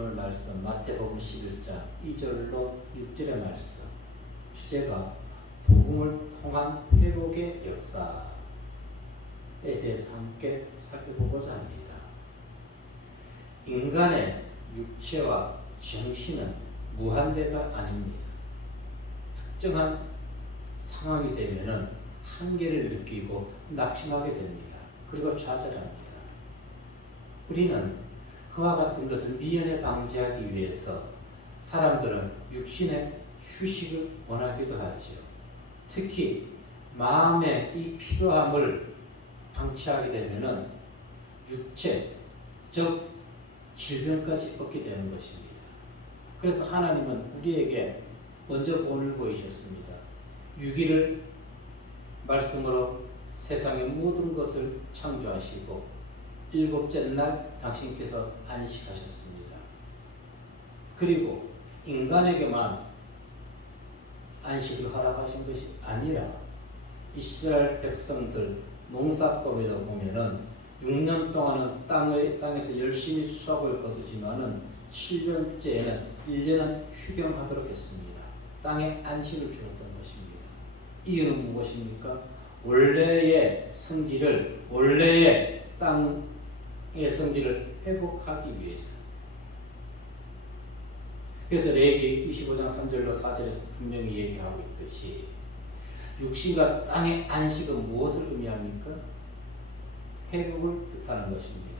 오늘 말씀 마태복음 11장 2절로 6절의 말씀 주제가 복음을 통한 회복의 역사에 대해서 함께 살펴보고자 합니다. 인간의 육체와 정신은 무한대가 아닙니다. 특정한 상황이 되면은 한계를 느끼고 낙심하게 됩니다. 그리고 좌절합니다. 우리는 그와 같은 것을 미연에 방지하기 위해서 사람들은 육신의 휴식을 원하기도 하지요. 특히 마음의 이 필요함을 방치하게 되면은 육체, 즉 질병까지 얻게 되는 것입니다. 그래서 하나님은 우리에게 먼저 본을 보이셨습니다. 6일을 말씀으로 세상의 모든 것을 창조하시고 일곱째 날 당신께서 안식하셨습니다. 그리고 인간에게만 안식을 허락하신 것이 아니라 이스라엘 백성들 농사법에도 보면은 6년 동안은 땅에서 열심히 수확을 거두지만은 7년째에는 1년은 휴경하도록 했습니다. 땅에 안식을 주었던 것입니다. 이유는 무엇입니까? 원래의 성질을, 원래의 땅의 성질을 회복하기 위해서. 그래서 레위기 25장 3절로 4절에서 분명히 얘기하고 있듯이 육신과 땅의 안식은 무엇을 의미합니까? 회복을 뜻하는 것입니다.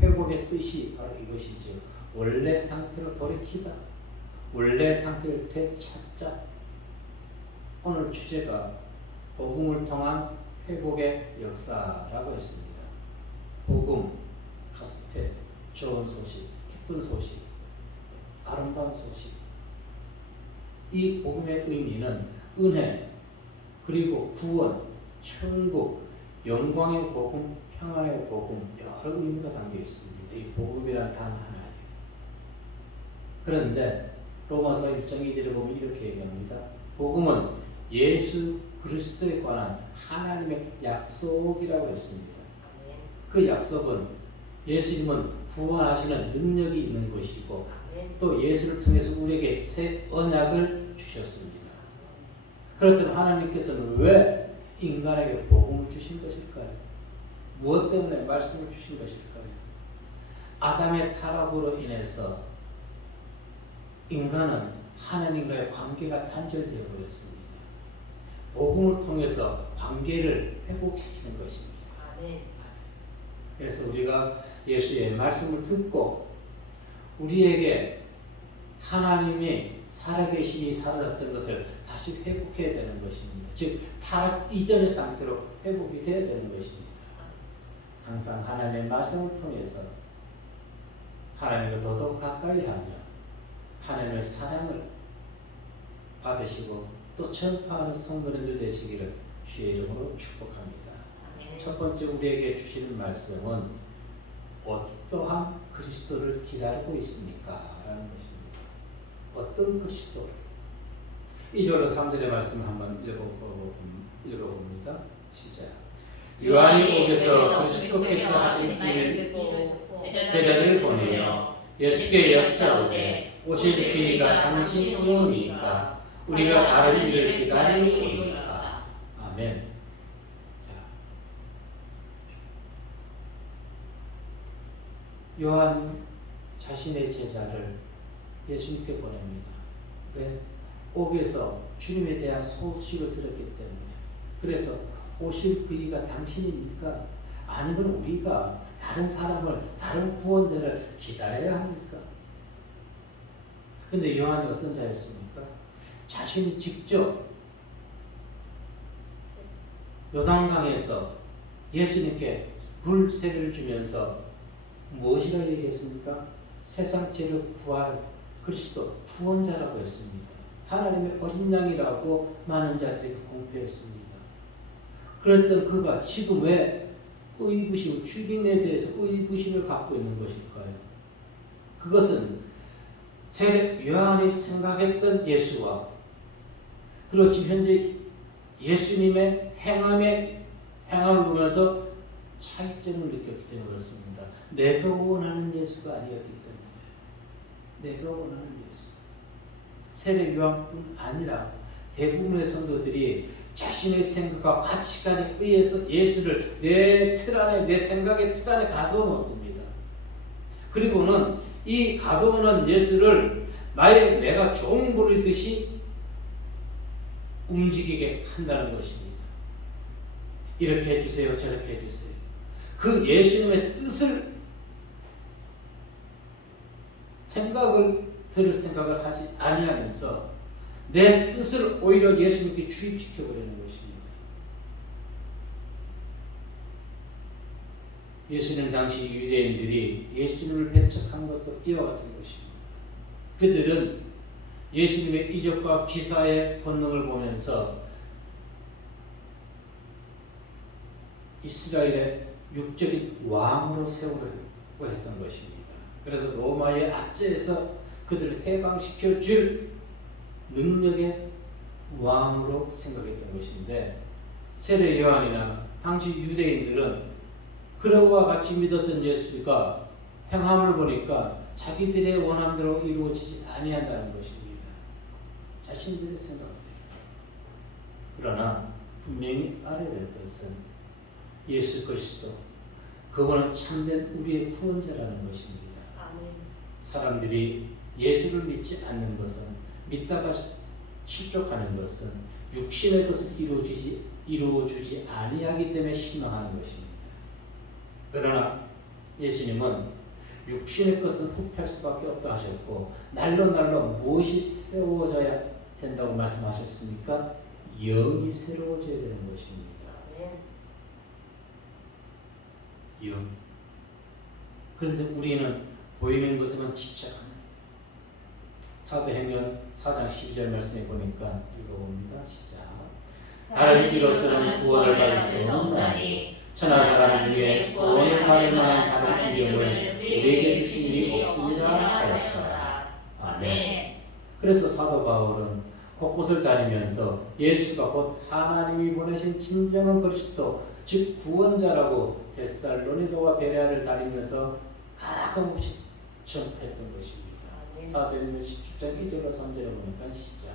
회복의 뜻이 바로 이것이죠. 원래 상태로 돌이키다. 원래 상태를 되찾자. 오늘 주제가 복음을 통한 회복의 역사라고 했습니다. 복음, 가스펠, 좋은 소식, 기쁜 소식, 아름다운 소식. 이 복음의 의미는 은혜, 그리고 구원, 천국, 영광의 복음, 평안의 복음, 여러 의미가 담겨 있습니다. 이 복음이란 단 하나예요. 그런데 로마서 1장 2절에 보면 이렇게 얘기합니다. 복음은 예수 그리스도에 관한 하나님의 약속이라고 했습니다. 그 약속은 예수님은 구원하시는 능력이 있는 것이고 또 예수를 통해서 우리에게 새 언약을 주셨습니다. 그렇다면 하나님께서는 왜 인간에게 복음을 주신 것일까요? 무엇 때문에 말씀을 주신 것일까요? 아담의 타락으로 인해서 인간은 하나님과의 관계가 단절되어 버렸습니다. 복음을 통해서 관계를 회복시키는 것입니다. 그래서 우리가 예수의 말씀을 듣고 우리에게 하나님이 살아계심이 사라졌던 것을 다시 회복해야 되는 것입니다. 즉 타락 이전의 상태로 회복이 되어야 되는 것입니다. 항상 하나님의 말씀을 통해서 하나님과 더더욱 가까이 하며 하나님의 사랑을 받으시고 또 전파하는 성도님들 되시기를 주의 이름으로 축복합니다. 첫 번째 우리에게 주시는 말씀은 어떠한 그리스도를 기다리고 있습니까? 라는 것입니다. 어떤 그리스도를? 2절로 3절의 말씀을 한번 읽어봅니다. 시작. 요한이 옥에서 그리스도께서 하신 일을 제자들을 보내어 예수께 여짜오되 오실 그이가 당신이오니까 우리가 다른 일을 기다리오니까. 아멘. 요한 자신의 제자를 예수님께 보냅니다. 왜? 옥에서 주님에 대한 소식을 들었기 때문에. 그래서 오실 그이가 당신입니까? 아니면 우리가 다른 사람을, 다른 구원자를 기다려야 합니까? 근데 요한이 어떤 자였습니까? 자신이 직접 요단강에서 예수님께 불 세례를 주면서 무엇이라고 얘기했습니까? 세상 죄를 구할 그리스도 구원자라고 했습니다. 하나님의 어린 양이라고 많은 자들에게 공표했습니다. 그랬던 그가 지금 왜 의구심, 죽임에 대해서 의구심을 갖고 있는 것일까요? 그것은 세례 요한이 생각했던 예수와 그리고 지금 현재 예수님의 행함을 보면서 차이점을 느꼈기 때문에 그렇습니다. 내가 원하는 예수가 아니었기 때문에. 내가 원하는 예수. 세례 요한뿐 아니라 대부분의 성도들이 자신의 생각과 가치관에 의해서 예수를 내 틀 안에, 내 생각의 틀 안에 가두어 놓습니다. 그리고는 이 가두어 놓은 예수를 내가 종 부리듯이 움직이게 한다는 것입니다. 이렇게 해주세요, 저렇게 해주세요. 그 예수님의 뜻을 들을 생각을 하지 아니하면서 내 뜻을 오히려 예수님께 주입시켜버리는 것입니다. 예수님 당시 유대인들이 예수님을 배척한 것도 이와 같은 것입니다. 그들은 예수님의 이적과 기사의 권능을 보면서 이스라엘의 육적인 왕으로 세우려고 했던 것입니다. 그래서 로마의 압제에서 그들을 해방시켜 줄 능력의 왕으로 생각했던 것인데, 세례 요한이나 당시 유대인들은 그러와 같이 믿었던 예수가 행함을 보니까 자기들의 원함대로 이루어지지 아니한다는 것입니다. 자신들의 생각대로. 그러나 분명히 알아야 될 것은 예수 그리스도, 그분은 참된 우리의 구원자라는 것입니다. 사람들이 예수를 믿지 않는 것은, 믿다가 실족하는 것은 육신의 것을 이루어주지 아니하기 때문에 실망하는 것입니다. 그러나 예수님은 육신의 것은 후퇴할 수밖에 없다 하셨고, 날로 무엇이 새로워져야 된다고 말씀하셨습니까? 영이 새로워져야 되는 것입니다. 영. 그런데 우리는 보이는 것에만 집착합니다. 사도행전 4장 12절 말씀에 보니까 읽어봅니다. 시작. 다른 이로서는 구원을 받을 수 없나니 천하 사람 중에 구원을 받을 만한 다른 이름을 우리에게 주신 일이 없으리라 하였더라. 아멘. 그래서 사도 바울은 곳곳을 다니면서 예수가 곧 하나님이 보내신 진정한 그리스도, 즉 구원자라고 데살로니가와 베레아를 다니면서 가감없이 전했던 것입니다. 사도행전 17장 2절과 3절에 보니까 시작.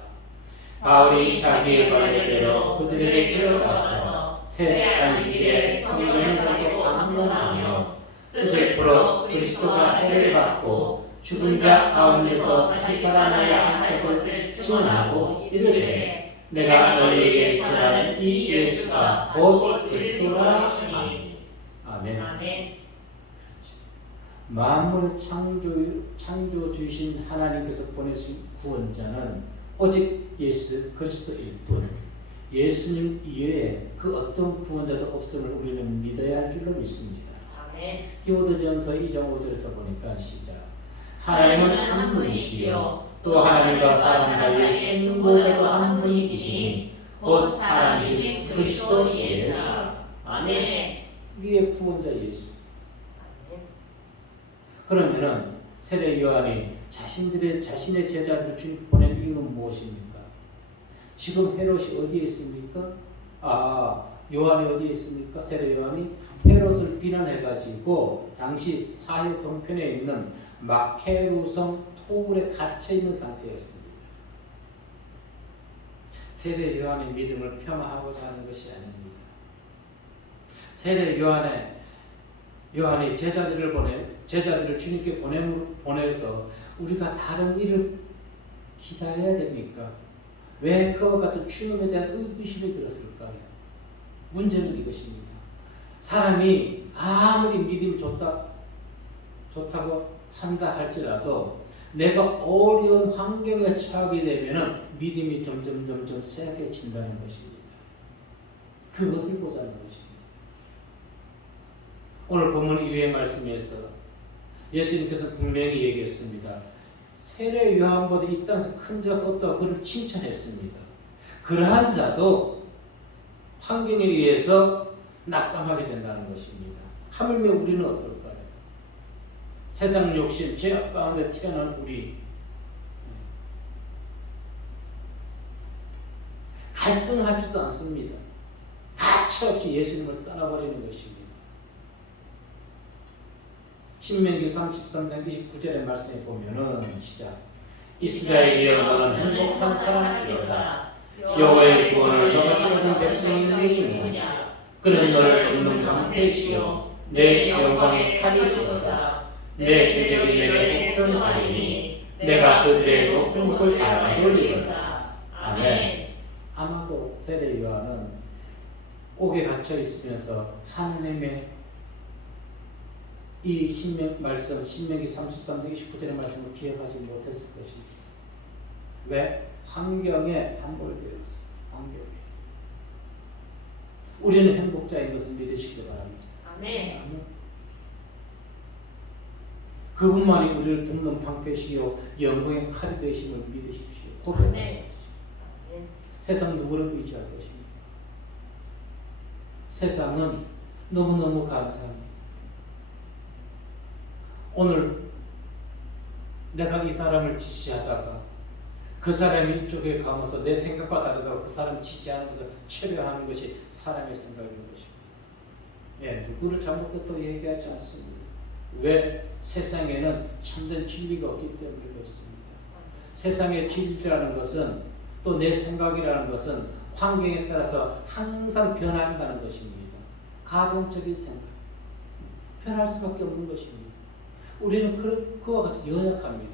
바울이 자기의 관례대로 그들에게 들어가서 새 안식일에 성령을 가지고 방문하며 뜻을 풀어 그리스도가 해를 받고 죽은 자 가운데서 다시 살아나야 할 것을 증언하고 이르되 내가 너희에게 전하는 이 예수가 곧 그리스도라. 아멘. 아멘. 만물을 창조주신 하나님께서 보내신 구원자는 오직 예수 그리스도일 뿐, 예수님 이외에 그 어떤 구원자도 없음을 우리는 믿어야 할 줄로 믿습니다. 디모데전서 2장 5절에서 보니까 시작. 하나님은 한 분이시요 또 하나님과 사람 사이의 중보자도 한 분이시니 곧 사람이신 그리스도 예수. 아멘. 우리의 구원자 예수. 그러면은 세례 요한이 자신의 제자들을 주님께 보낸 이유는 무엇입니까? 지금 헤롯이 어디에 있습니까? 요한이 어디에 있습니까? 세례 요한이 헤롯을 비난해가지고 당시 사해 동편에 있는 마케루성 토굴에 갇혀 있는 상태였습니다. 세례 요한의 믿음을 폄하하고자 하는 것이 아닙니다. 세례 요한이 제자들을 주님께 보내서 우리가 다른 일을 기다려야 됩니까? 왜 그와 같은 죽음에 대한 의구심이 들었을까요? 문제는 이것입니다. 사람이 아무리 믿음이 좋다고 한다 할지라도 내가 어려운 환경에 처하게 되면 믿음이 점점 쇠약해진다는 것입니다. 그것을 보자는 것입니다. 오늘 본문 이후의 말씀에서 예수님께서 분명히 얘기했습니다. 세례 요한보다 이 땅에서 큰 자가 없다고 그를 칭찬했습니다. 그러한 자도 환경에 의해서 낙담하게 된다는 것입니다. 하물며 우리는 어떨까요? 세상 욕심, 죄악 가운데 태어난 우리, 갈등하지도 않습니다. 가차없이 예수님을 떠나버리는 것입니다. 신명기 33장 29절의 말씀에 보면은 시작. 이스라엘이여 너는 행복한 사람이로다. 여호와의 구원을 너같이 얻은 백성이 누구냐. 그는 너를 돕는 방패시요 내 영광의 칼이시로다. 내 대적이 내게 복종하리니 내가 그들의 높은 곳을 바라보리로다. 아멘. 아마도 세례 요한은 옥에 갇혀 있으면서 하나님의 이 말씀, 신명기 33장 29절의 말씀을 기억하지 못했을 것입니다. 왜? 환경에 함몰되었어. 환경에. 우리는 행복자인 것을 믿으시기 바랍니다. 아멘. 그분만이 우리를 돕는 방패시요 영광의 칼이 되심을 믿으십시오. 고백하십시오. 세상 누구를 의지할 것입니까? 세상은 너무너무 간사합니다. 오늘 내가 이 사람을 지지하다가 그 사람이 이쪽에 가면서 내 생각과 다르다고 그 사람 지지하는 것을 체려하는 것이 사람의 생각인 것입니다. 예, 누구를 잘못했다고 얘기하지 않습니다. 왜? 세상에는 참된 진리가 없기 때문에 그렇습니다. 세상의 진리라는 것은 또 내 생각이라는 것은 환경에 따라서 항상 변한다는 것입니다. 가변적인 생각. 변할 수밖에 없는 것입니다. 우리는 그와 같이 연약합니다.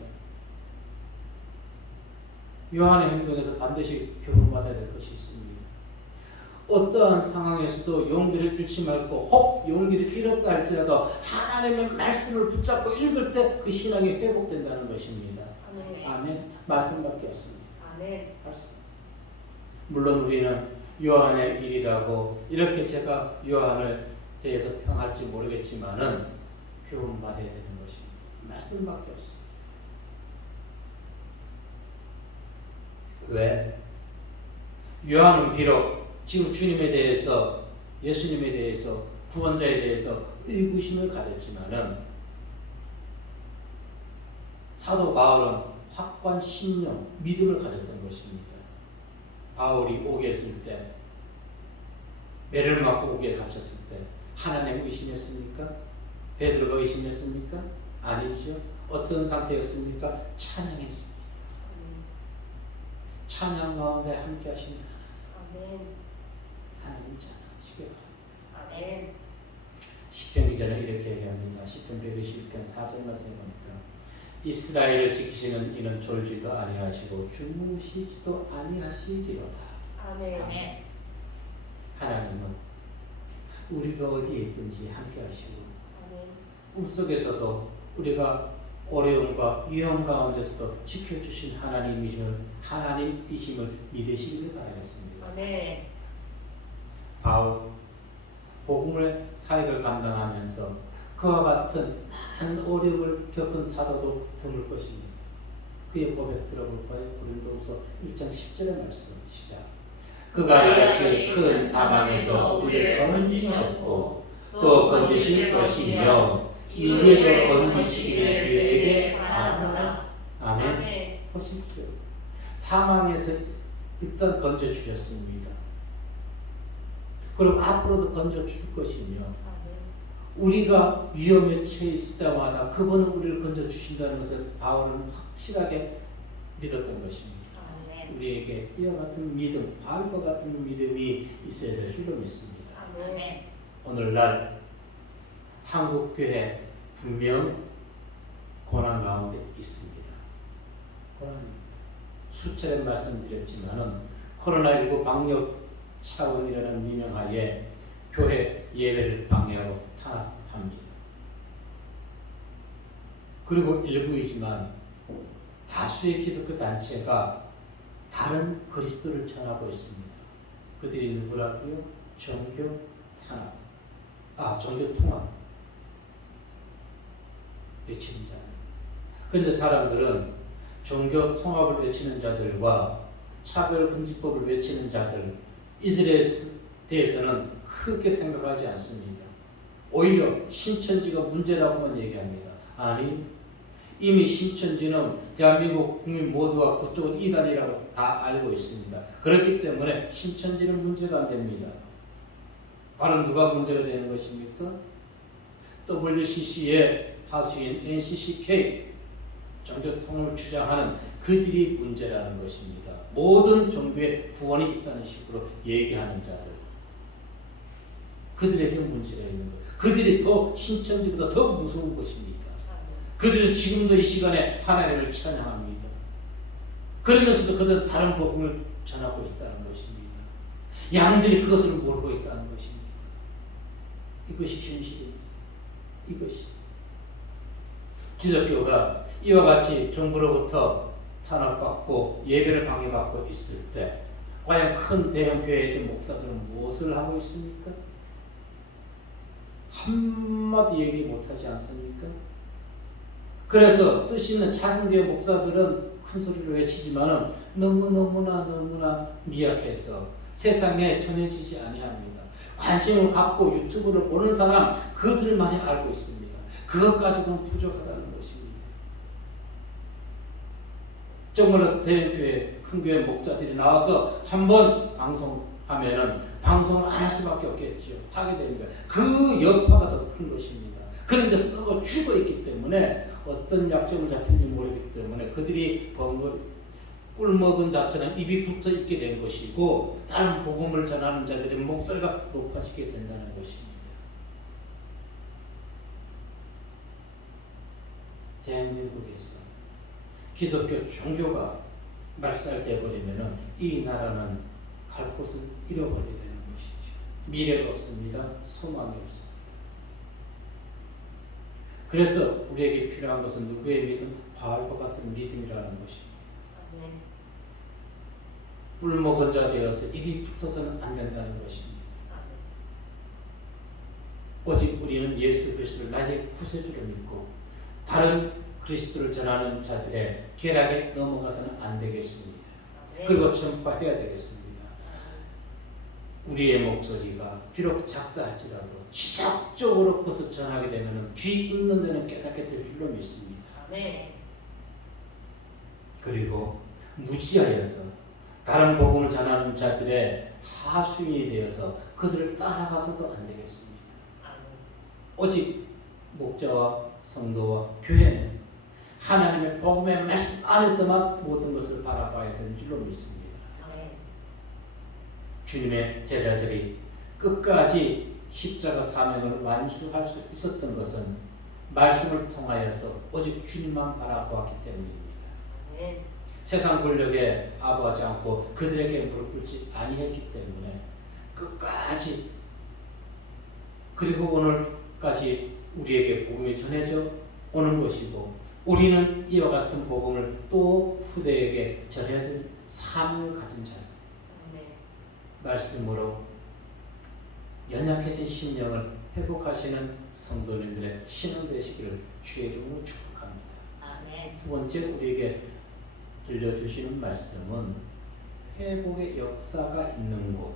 요한의 행동에서 반드시 교훈받아야 될 것이 있습니다. 어떠한 상황에서도 용기를 잃지 말고 혹 용기를 잃었다 할지라도 하나님의 말씀을 붙잡고 읽을 때 그 신앙이 회복된다는 것입니다. 아멘. 아멘. 말씀밖에 없습니다. 아멘. 말씀. 물론 우리는 요한의 일이라고 이렇게 제가 요한을 대해서 평할지 모르겠지만은 교훈받아야 되는 것입니다. 말씀밖에 없습니다. 왜? 요한은 비록 지금 주님에 대해서 예수님에 대해서 구원자에 대해서 의구심을 가졌지만은 사도 바울은 확고한 신념, 믿음을 가졌던 것입니다. 바울이 옥에 있을 때 매를 맞고 옥에 갇혔을 때 하나님 의심했습니까? 베드로가 의심했습니까? 아니죠. 어떤 상태였습니까? 찬양했습니다. 찬양 가운데 함께 하시는 하나님 찬양하시기 바랍니다. 아멘. 시편 기자는 이렇게 얘기합니다. 시편 121편 4절 말씀에 보니까 이스라엘을 지키시는 이는 졸지도 아니하시고 주무시지도 아니하시리로다. 아멘. 하나님은 우리가 어디에 있든지 함께 하시고 아멘. 꿈속에서도 우리가 어려움과 위험 가운데서도 지켜주신 하나님이심을 믿으시기를 바라겠습니다. 아멘. 바울 복음의 사역을 감당하면서 그와 같은 많은 어려움을 겪은 사도도 드물 것입니다. 그의 고백 들어볼까요? 고린도후서 1장 10절의 말씀 시작. 그가 이같이 큰 사망에서 우리를 건지셨고 또 건지실 것이며 이후에도 건지시기를 그에게 바라노라. 아멘. 보십시오. 사망에서 일단 건져주셨습니다. 그리고 앞으로도 건져줄 것이며 우리가 위험에 처해 있을 때마다 그분은 우리를 건져주신다는 것을 바울은 확실하게 믿었던 것입니다. 우리에게 이와 같은 믿음, 바울과 같은 믿음이 있어야 될 줄로 믿습니다. 오늘날 한국교회 분명 고난 가운데 있습니다. 고난입니다. 수차례 말씀드렸지만은 코로나19 방역 차원이라는 미명하에 교회 예배를 방해하고 탄압합니다. 그리고 일부이지만 다수의 기독교 단체가 다른 그리스도를 전하고 있습니다. 그들이 누구라고요? 종교 탄압, 종교 통합 외치는 자들. 그런데 사람들은 종교 통합을 외치는 자들과 차별금지법을 외치는 자들 이들에 대해서는 크게 생각하지 않습니다. 오히려 신천지가 문제라고만 얘기합니다. 아니, 이미 신천지는 대한민국 국민 모두가 그쪽은 이단이라고 다 알고 있습니다. 그렇기 때문에 신천지는 문제가 안 됩니다. 바로 누가 문제가 되는 것입니까? WCC의 하수인 NCCK 종교통을 주장하는 그들이 문제라는 것입니다. 모든 종교에 구원이 있다는 식으로 얘기하는 자들, 그들에게 문제가 있는 것. 그들이 더 신천지보다 더 무서운 것입니다. 그들은 지금도 이 시간에 하나님을 찬양합니다. 그러면서도 그들은 다른 복음을 전하고 있다는 것입니다. 양들이 그것을 모르고 있다는 것입니다. 이것이 현실입니다. 이것이 기독교가 이와 같이 정부로부터 탄압받고 예배를 방해받고 있을 때 과연 큰 대형 교회의 목사들은 무엇을 하고 있습니까? 한마디 얘기 못하지 않습니까? 그래서 뜻 있는 작은 교회 목사들은 큰 소리로 외치지만은 너무나 미약해서 세상에 전해지지 아니합니다. 관심을 갖고 유튜브를 보는 사람 그들만이 알고 있습니다. 그것 가지고는 부족하다는 것입니다. 정말로 대형교회 큰 교회 목자들이 나와서 한번 방송하면은 방송을 안 할 수밖에 없겠죠. 하게 됩니다. 그 여파가 더 큰 것입니다. 그런데 썩어 죽어 있기 때문에 어떤 약점을 잡힌지 모르기 때문에 그들이 꿀먹은 자처럼 입이 붙어 있게 된 것이고 다른 복음을 전하는 자들의 목소리가 높아지게 된다는 것입니다. 대한민국에서 기독교 종교가 말살되어 버리면 이 나라는 갈 곳을 잃어버리게 되는 것이죠. 미래가 없습니다. 소망이 없습니다. 그래서 우리에게 필요한 것은 누구의 믿음? 바울과 같은 믿음이라는 것입니다. 뿔먹은 자 되어서 입이 붙어서는 안 된다는 것입니다. 오직 우리는 예수 그리스도를 나의 구세주로 믿고 다른 그리스도를 전하는 자들의 궤락에 넘어가서는 안 되겠습니다. 그리고 전파해야 되겠습니다. 우리의 목소리가 비록 작다 할지라도 지속적으로 그것을 전하게 되면 귀 있는 자는 깨닫게 될 줄로 믿습니다. 그리고 무지하여서 다른 복음을 전하는 자들의 하수인이 되어서 그들을 따라가서도 안 되겠습니다. 오직 목자와 성도와 교회는 하나님의 복음의 말씀 안에서만 모든 것을 바라봐야 되는 줄로 믿습니다. 주님의 제자들이 끝까지 십자가 사명을 완수할 수 있었던 것은 말씀을 통하여서 오직 주님만 바라보았기 때문입니다. 세상 권력에 아부하지 않고 그들에게 무릎 꿇지 아니했기 때문에 끝까지 그리고 오늘까지 우리에게 복음이 전해져 오는 것이고 우리는 이와 같은 복음을 또 후대에게 전해야 될 사명을 가진 자 말씀으로 연약해진 심령을 회복하시는 성도님들의 신앙 되시기를 주의 이름으로 축복합니다. 두 번째 우리에게 들려주시는 말씀은 회복의 역사가 있는 곳.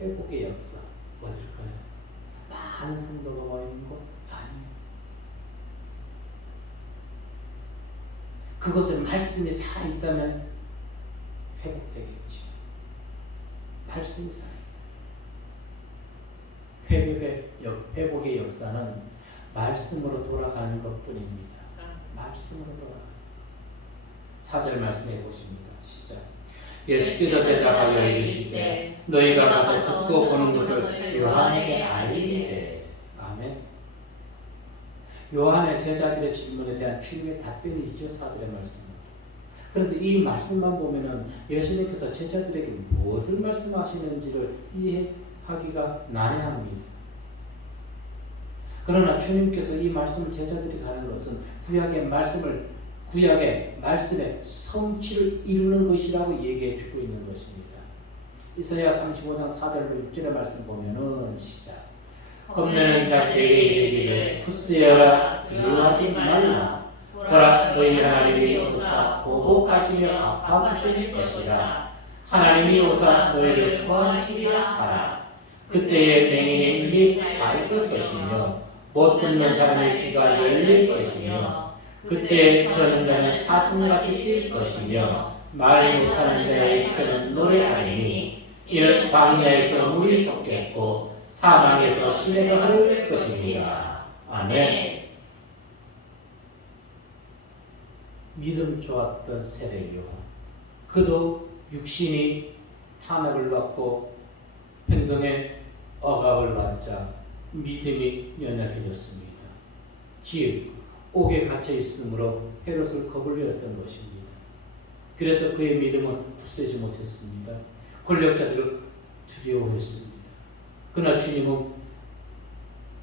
회복의 역사 어딜까요? 많은 성도가 모이는 곳? 아니에요. 그것에 말씀이 살아있다면 회복되겠죠. 말씀이 살아있다. 회복의 역사는 말씀으로 돌아가는 것뿐입니다. 말씀으로 돌아가는 4절 말씀해 보십니다. 시작. 예수께서 대답하여 이르시되 너희가 가서 듣고 보는 것을 요한에게 알리되. 아멘. 요한의 제자들의 질문에 대한 주님의 답변이죠. 4절의 말씀은. 그런데 이 말씀만 보면은 예수님께서 제자들에게 무엇을 말씀하시는지를 이해하기가 난해합니다. 그러나 주님께서 이 말씀을 제자들이 가는 것은 구약의 말씀의 성취를 이루는 것이라고 얘기해 주고 있는 것입니다. 이사야 35장 4절로 6절의 말씀 보면은 시작. 겁내는 자들에게 이르기를 푸스여라 두려워하지 말라. 보라 너희 하나님이 오사 보복하시며 갚아주실 것이라. 하나님이 오사 너희를 구하시리라 하라. 그때에 맹인의 눈이 밝을 것이며 못 듣는 사람의 귀가 열릴 것이며 그때 저는 자는 사슴같이 뛸 것이며 말 못하는 자의 혀는 노래하리니 이는 광야에서 물이 솟겠고 사막에서 시내가 흐를 것입니다. 아멘. 믿음 좋았던 세례 요한. 그도 육신이 탄압을 받고 행동에 억압을 받자 믿음이 연약해졌습니다. 즉 옥에 갇혀 있으므로 헤롯을 거불렸던 것입니다. 그래서 그의 믿음은 굳세지 못했습니다. 권력자들을 두려워했습니다. 그러나 주님은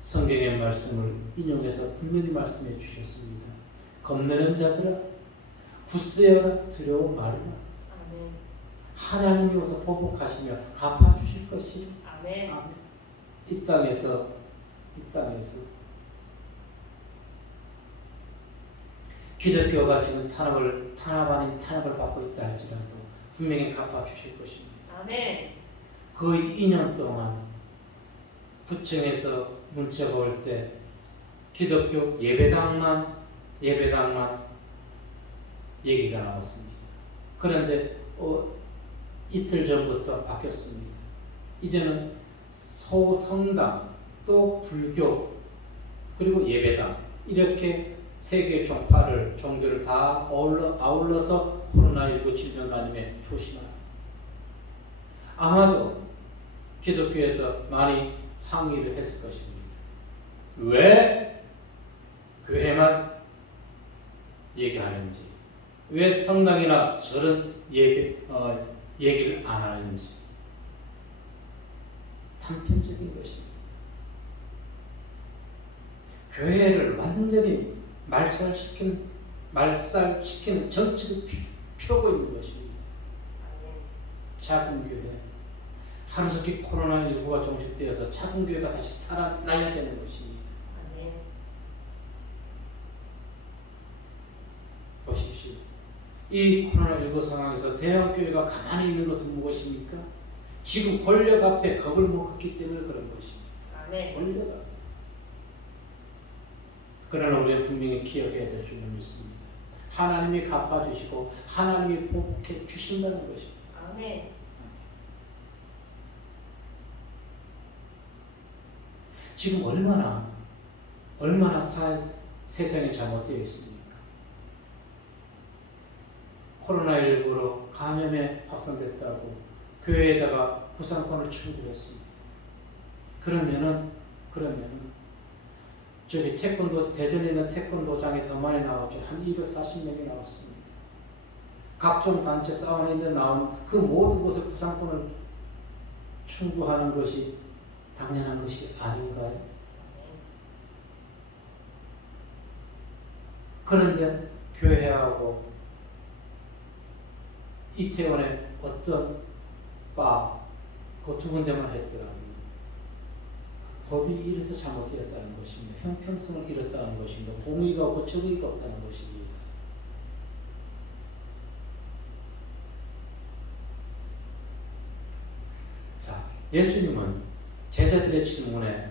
성경의 말씀을 인용해서 분명히 말씀해 주셨습니다. 겁내는 자들아 굳세어라 두려워 말라. 하나님이 오서 보복하시며 갚아주실 것이라. 아멘. 아멘. 이 땅에서 기독교가 지금 탄압 아닌 탄압을 받고 있다 할지라도 분명히 갚아주실 것입니다. 아멘. 거의 2년 동안 구청에서 문자가 올 때 기독교 예배당만 얘기가 나왔습니다. 그런데 이틀 전부터 바뀌었습니다. 이제는 소성당 또 불교 그리고 예배당 이렇게 세 개의 종교를 다 아울러서 코로나19 질병 감염에 조심하라. 아마도 기독교에서 많이 항의를 했을 것입니다. 왜 교회만 얘기하는지, 왜 성당이나 저런 얘기를 안 하는지. 단편적인 것입니다. 교회를 완전히 말살시키는 정책을 펴고 있는 것입니다. 작은 교회. 하루속히 코로나19가 종식되어서 작은 교회가 다시 살아나야 되는 것입니다. 보십시오. 이 코로나19 상황에서 대형교회가 가만히 있는 것은 무엇입니까? 지금 권력 앞에 겁을 먹었기 때문에 그런 것입니다. 권력 앞에. 그러나 우리는 분명히 기억해야 될 줄을 믿습니다. 하나님이 갚아주시고 하나님이 복해 주신다는 것입니다. 아멘. 지금 얼마나 세상이 잘못되어 있습니까? 코로나19로 감염에 확산됐다고 교회에다가 구상권을 청구했습니다. 그러면은 저기 대전에 있는 태권도장이 더 많이 나왔죠. 한 240명이 나왔습니다. 각종 단체 사원에 나온 그 모든 곳에 구상권을 청구하는 것이 당연한 것이 아닌가요? 그런데 교회하고 이태원에 어떤 바, 그 두 군데만 했더라고요. 법이 이래서 잘못되었다는 것입니다. 형평성을 잃었다는 것입니다. 공의가 없고 정의가 없다는 것입니다. 자, 예수님은 제자들의 질문에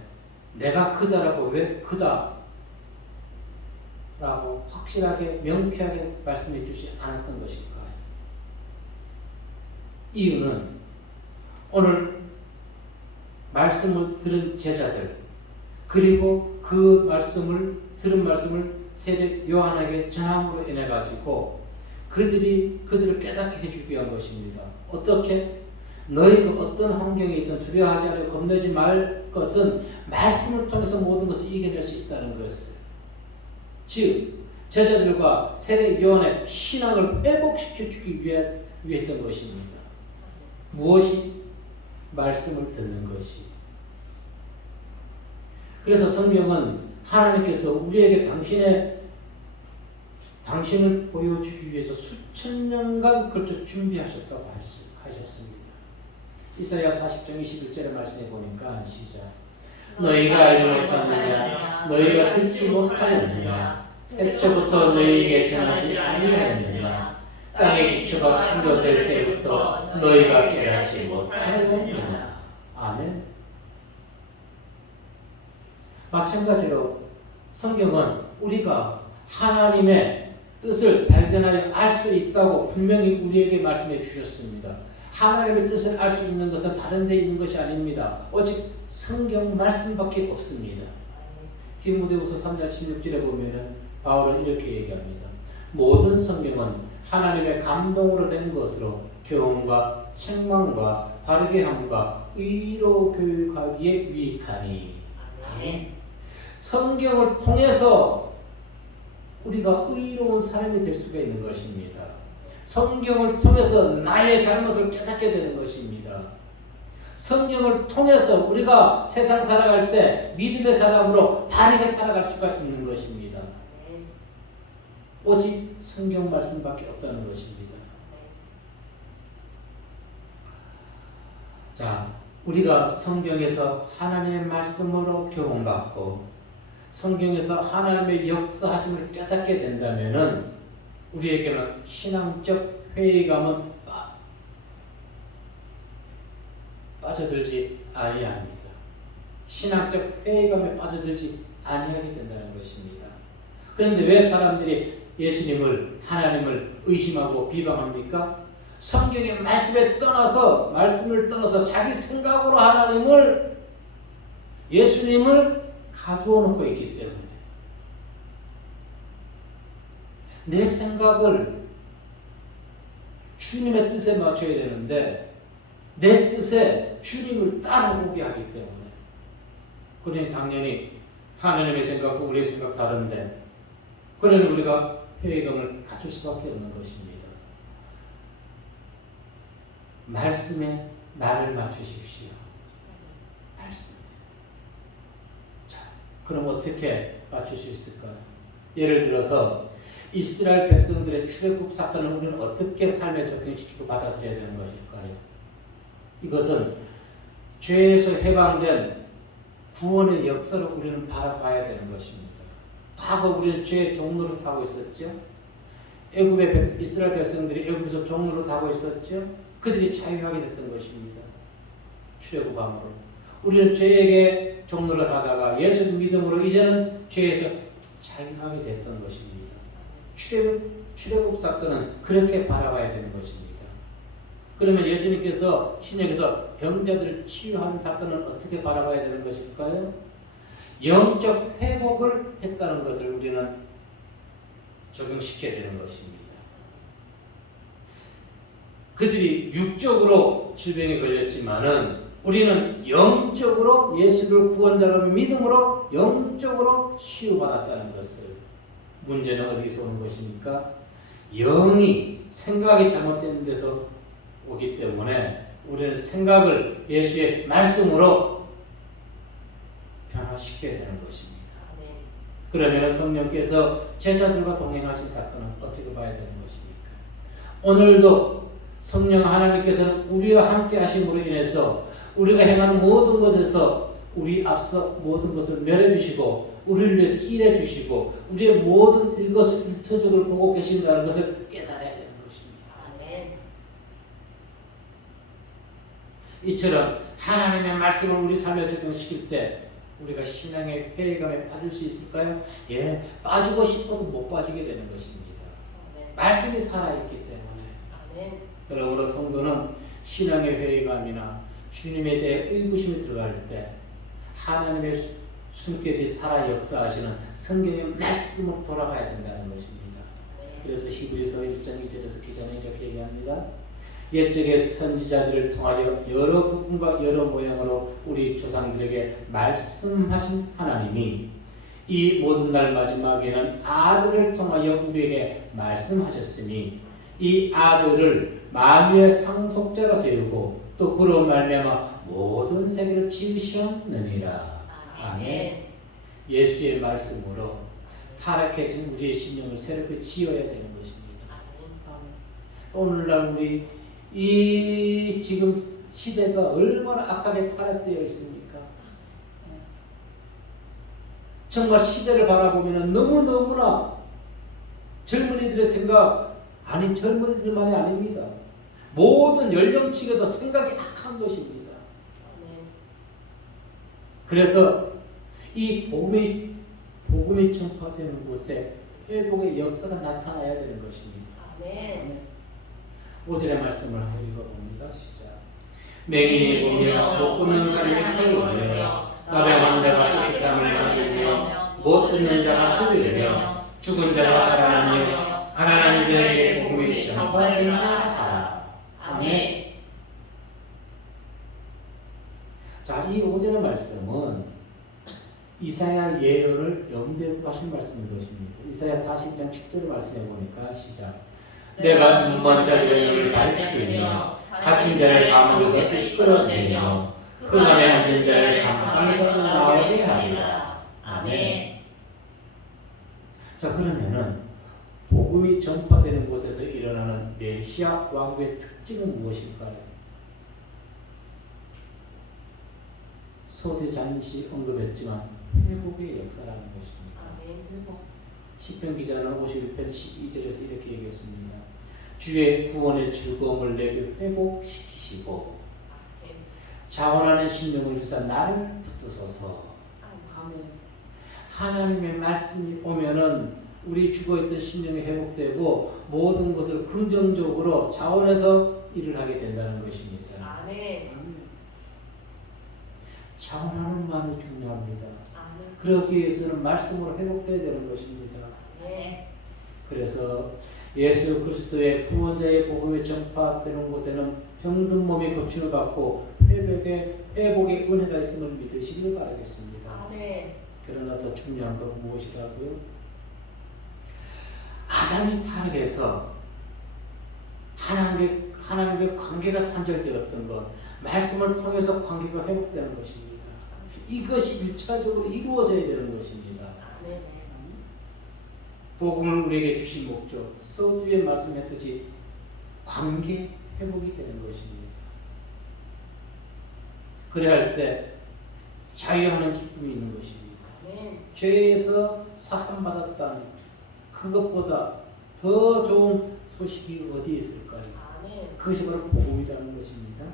내가 그다라고 왜 그다? 라고 확실하게 명쾌하게 말씀해 주지 않았던 것일까요? 이유는 오늘 말씀을 들은 제자들 그리고 그 들은 말씀을 세례 요한에게 전함으로 인해 가지고 그들을 깨닫게 해주기 위한 것입니다. 어떻게? 너희가 어떤 환경에 있든 두려워하지 않고 겁내지 말 것은 말씀을 통해서 모든 것을 이겨낼 수 있다는 것을. 즉 제자들과 세례 요한의 신앙을 회복시켜 주기 위했던 것입니다. 무엇이? 말씀을 듣는 것이. 그래서 성경은 하나님께서 우리에게 당신을 보여주기 위해서 수천 년간 걸쳐 준비하셨다고 하셨습니다. 이사야 40장 21절의 말씀에 보니까 시작. 너희가 알지 못하느냐? 너희가 듣지 못하였느냐? 태초부터 너희에게 전하지 아니하였느냐? 땅의 기초가 창조될 때부터 너희가 깨닫지 못하였느냐? 아멘. 마찬가지로 성경은 우리가 하나님의 뜻을 발견하여 알 수 있다고 분명히 우리에게 말씀해 주셨습니다. 하나님의 뜻을 알 수 있는 것은 다른 데 있는 것이 아닙니다. 오직 성경 말씀밖에 없습니다. 디모데후서 3장 16절에 보면은 바울은 이렇게 얘기합니다. 모든 성경은 하나님의 감동으로 된 것으로 교훈과 책망과 바르게 함과 의로 교육하기에 유익하니. 아멘. 성경을 통해서 우리가 의로운 사람이 될 수가 있는 것입니다. 성경을 통해서 나의 잘못을 깨닫게 되는 것입니다. 성경을 통해서 우리가 세상 살아갈 때 믿음의 사람으로 바르게 살아갈 수가 있는 것입니다. 오직 성경 말씀밖에 없다는 것입니다. 자, 우리가 성경에서 하나님의 말씀으로 교훈받고 성경에서 하나님의 역사하심을 깨닫게 된다면은 우리에게는 신앙적 회의감은 빠져들지 아니합니다. 신앙적 회의감에 빠져들지 아니하게 된다는 것입니다. 그런데 왜 사람들이 예수님을 하나님을 의심하고 비방합니까? 성경의 말씀을 떠나서 자기 생각으로 하나님을 예수님을 가두어 놓고 있기 때문에 내 생각을 주님의 뜻에 맞춰야 되는데 내 뜻에 주님을 따라오게 하기 때문에 그러니 당연히 하나님의 생각과 우리의 생각 다른데 그러니 우리가 회의감을 가질 수밖에 없는 것입니다. 말씀에 나를 맞추십시오. 말씀에. 자, 그럼 어떻게 맞출 수 있을까요? 예를 들어서 이스라엘 백성들의 출애굽 사건을 우리는 어떻게 삶에 적용시키고 받아들여야 되는 것일까요? 이것은 죄에서 해방된 구원의 역사를 우리는 바라봐야 되는 것입니다. 과거 우리는 죄의 종로를 타고 있었죠. 애굽의 이스라엘 백성들이 애굽에서 종로를 타고 있었죠. 그들이 자유하게 됐던 것입니다. 출애굽함으로 우리는 죄에게 종로를 하다가 예수 믿음으로 이제는 죄에서 자유하게 됐던 것입니다. 출애굽 사건은 그렇게 바라봐야 되는 것입니다. 그러면 예수님께서 신약에서 병자들을 치유하는 사건은 어떻게 바라봐야 되는 것일까요? 영적 회복을 했다는 것을 우리는 적용시켜야 되는 것입니다. 그들이 육적으로 질병에 걸렸지만은 우리는 영적으로 예수를 구원자로 믿음으로 영적으로 치유받았다는 것을. 문제는 어디서 오는 것입니까? 영이 생각이 잘못된 데서 오기 때문에 우리는 생각을 예수의 말씀으로 변화시켜야 되는 것입니다. 그러면 성령께서 제자들과 동행하신 사건은 어떻게 봐야 되는 것입니까? 오늘도 성령 하나님께서는 우리와 함께 하심으로 인해서 우리가 행하는 모든 것에서 우리 앞서 모든 것을 멸해 주시고 우리를 위해서 일해 주시고 우리의 모든 일것을 일터적으로 보고 계신다는 것을 깨달아야 되는 것입니다. 이처럼 하나님의 말씀을 우리 삶에 적용시킬 때 우리가 신앙의 회의감에 빠질 수 있을까요? 예, 빠지고 싶어도 못 빠지게 되는 것입니다. 말씀이 살아있기 때문에. 그러므로 성도는 신앙의 회의감이나 주님에 대해 의구심이 들어갈 때 하나님의 숨결이 살아 역사하시는 성경의 말씀으로 돌아가야 된다는 것입니다. 그래서 히브리서 1장 2절에서 기자는 이렇게 얘기합니다. 옛적의 선지자들을 통하여 여러 부분과 여러 모양으로 우리 조상들에게 말씀하신 하나님이 이 모든 날 마지막에는 아들을 통하여 우리에게 말씀하셨으니 이 아들을 만유의 상속자로 세우고 또 그로 말미암아 모든 세계를 지으셨느니라. 아멘. 예수의 말씀으로 타락해진 우리의 신령을 새롭게 지어야 되는 것입니다. 오늘날 우리 이 지금 시대가 얼마나 악하게 타락되어 있습니까? 정말 시대를 바라보면 너무너무나 젊은이들의 생각, 아니 젊은이들만이 아닙니다. 모든 연령층에서 생각이 악한 것입니다. 그래서 이 복음이 전파되는 곳에 회복의 역사가 나타나야 되는 것입니다. 아멘. 5절의 말씀을 한번 읽어봅니다. 시작. 맹인이 보며 못 걷는 사람이 끌어오며 나병 환자가 깨끗함을 만들며 못 듣는 자가 들으며 죽은 자가 살아나며 이사야 예언을 염두에 두고 하신 말씀인 것입니다. 이사야 40장 7절을 말씀해 보니까 시작. 내가 눈먼 자들의 눈을 밝히며 갇힌 자를 감옥에서 이끌어내며 흑암에 앉은 자를 감방에서 나오게 하리라. 아멘. 자, 그러면은 복음이 전파되는 곳에서 일어나는 메시아 왕국의 특징은 무엇일까요? 소대장시 언급했지만 회복의 역사라는 것입니다. 시편 기자는 51편 12절에서 이렇게 얘기했습니다. 주의 구원의 즐거움을 내게 회복시키시고 자원하는 심령을 주사 나를 붙드소서. 하나님의 말씀이 오면은 우리 죽어있던 심령이 회복되고 모든 것을 긍정적으로 자원해서 일을 하게 된다는 것입니다. 아멘. 자원하는 마음이 중요합니다. 그러기 위해서는 말씀으로 회복되어야 되는 것입니다. 그래서 예수 그리스도의 구원자의 복음이 전파되는 곳에는 병든 몸이 고침을 받고 회복의 은혜가 있음을 믿으시길 바라겠습니다. 그러나 더 중요한 건 무엇이라고요? 아담이 타락해서 하나님의 관계가 단절되었던 것, 말씀을 통해서 관계가 회복되는 것입니다. 이것이 1차적으로 이루어져야 되는 것입니다. 복음을 우리에게 주신 목적, 서두에 말씀했듯이 관계 회복이 되는 것입니다. 그래야 할 때 자유하는 기쁨이 있는 것입니다. 죄에서 사함받았다는 그것보다 더 좋은 소식이 어디에 있을까요? 그것이 바로 복음이라는 것입니다.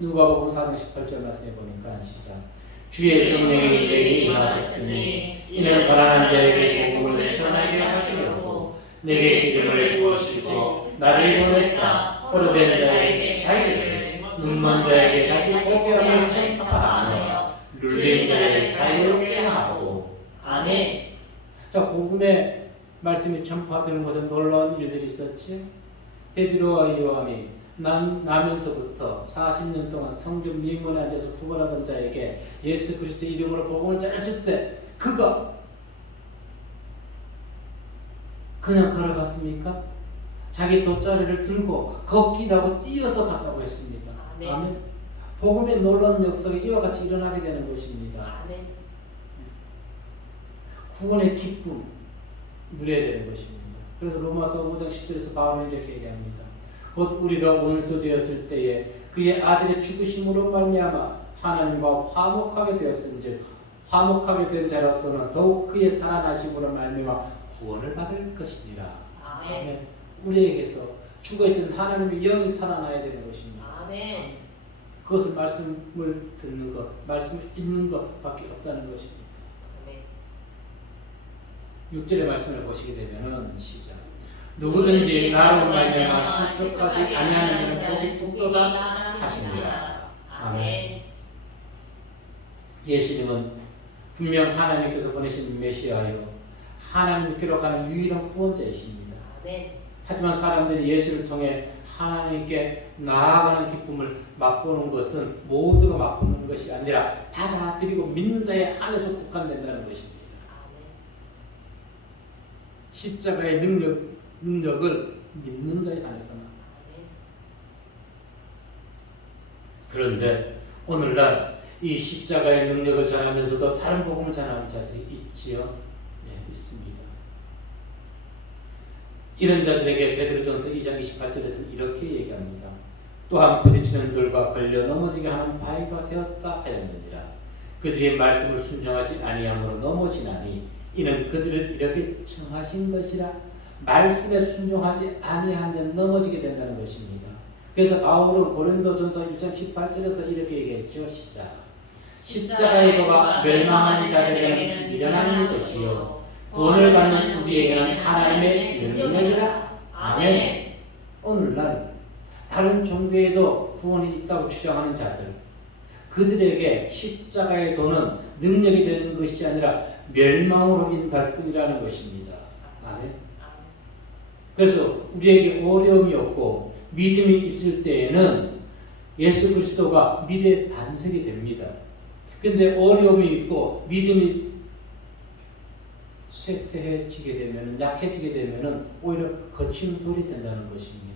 누가복음 4장 18절 말씀해 보니까 시작. 주의 성령이 내게 임하셨으니 이는 가난한 자에게 복음을 전하게 하시려고 내게 기름을 부으시고 나를 보내사 포로된 자에게 자유를 눈먼 자에게 다시 보게 함을 전파하며 눌린 자를 자유롭게 하고. 아멘. 자, 복음의 말씀이 전파되는 곳에 놀라운 일들이 있었지. 베드로와 요한이 나면서부터 40년 동안 성전 미문에 앉아서 구걸하던 자에게 예수 그리스도의 이름으로 복음을 전했을 때 그가 그냥 걸어갔습니까? 자기 돗자리를 들고 걷기도 하고 뛰어서 갔다고 했습니다. 아멘. 복음의 놀라운 역사가 이와 같이 일어나게 되는 것입니다. 아멘. 구원의 기쁨 누려야 되는 것입니다. 그래서 로마서 5장 10절에서 바울은 이렇게 얘기합니다. 곧 우리가 원수 되었을 때에 그의 아들의 죽으심으로 말미암아 하나님과 화목하게 되었은즉 화목하게 된 자로서는 더욱 그의 살아나심으로 말미암아 구원을 받을 것이니라. 아멘. 우리에게서 죽어있던 하나님의 영이 살아나야 되는 것입니다. 아멘. 그것은 말씀을 듣는 것, 말씀을 읽는 것밖에 없다는 것입니다. 아멘. 6절의 말씀을 보시게 되면은 시작. 누구든지 나로 말미암아 실족하지 아니하는 자는 복이 복도다 하시니라. 아멘. 예수님은 분명 하나님께서 보내신 메시아요 하나님께로 가는 유일한 구원자이십니다. 아멘. 하지만 사람들이 예수를 통해 하나님께 나아가는 기쁨을 맛보는 것은 모두가 맛보는 것이 아니라 받아들이고 믿는 자의 안에서 국한된다는 것입니다. 아멘. 십자가의 능력을 믿는 자의 안에서만. 그런데 오늘날 이 십자가의 능력을 전하면서도 다른 복음을 전하는 자들이 있지요. 네, 있습니다. 이런 자들에게 베드로전서 2장 28절에서 이렇게 얘기합니다. 또한 부딪히는 돌과 걸려 넘어지게 하는 바위가 되었다 하였느니라. 그들이 말씀을 순종하지 아니함으로 넘어지나니 이는 그들을 이렇게 청하신 것이라. 말씀에 순종하지 아니한 자는 넘어지게 된다는 것입니다. 그래서 바울은 고린도전서 1장 18절에서 이렇게 얘기했죠. 시작. 십자가의 도가 멸망하는 자들에게는 미련한 것이요 구원을 받는 우리에게는 하나님의 능력이라. 아멘. 오늘날 다른 종교에도 구원이 있다고 주장하는 자들, 그들에게 십자가의 도는 능력이 되는 것이 아니라 멸망으로 인도할 뿐이라는 것입니다. 아멘. 그래서 우리에게 어려움이 없고 믿음이 있을 때에는 예수 그리스도가 미래의 반석이 됩니다. 그런데 어려움이 있고 믿음이 쇠퇴해지게 되면, 약해지게 되면 오히려 거치는 돌이 된다는 것입니다.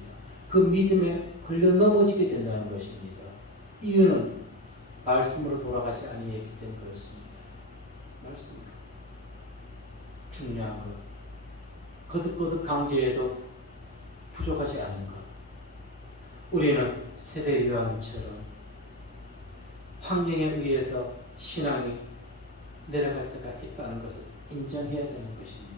그 믿음에 걸려 넘어지게 된다는 것입니다. 이유는 말씀으로 돌아가지 아니했기 때문에 그렇습니다. 말씀. 중요한 것. 거듭거듭 강조해도 부족하지 않은 것. 우리는 세례 요한처럼 환경에 의해서 신앙이 내려갈 때가 있다는 것을 인정해야 되는 것입니다.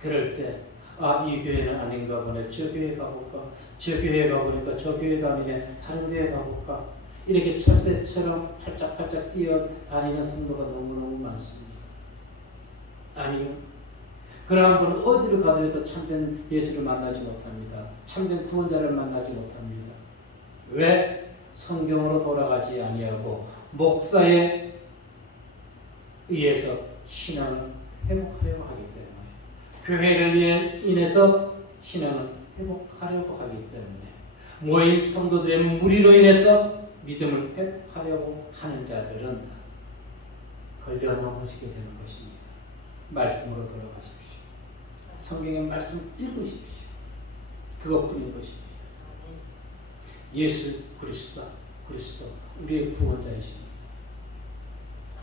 그럴 때, 이 교회는 아닌가 보네. 저 교회 가볼까? 저 교회 가보니까 저 교회도 아니네. 다른 교회 가볼까? 이렇게 철새처럼 팔짝팔짝 뛰어다니는 성도가 너무너무 많습니다. 아니요. 그러한 분은 어디를 가더라도 참된 예수를 만나지 못합니다. 참된 구원자를 만나지 못합니다. 왜? 성경으로 돌아가지 아니하고 목사에 의해서 신앙을 회복하려고 하기 때문에, 교회를 인해서 신앙을 회복하려고 하기 때문에, 모인 성도들의 무리로 인해서 믿음을 회복하려고 하는 자들은 걸려 넘어지게 되는 것입니다. 말씀으로 돌아가십시오. 성경의 말씀 읽으십시오. 그것뿐인 것입니다. 예수 그리스도 우리의 구원자이십니다.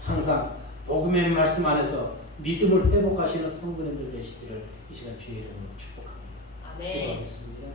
항상 복음의 말씀 안에서 믿음을 회복하시는 성도님들 되시기를 이 시간 주의 이름으로 축복합니다. 아멘. 기도하겠습니다.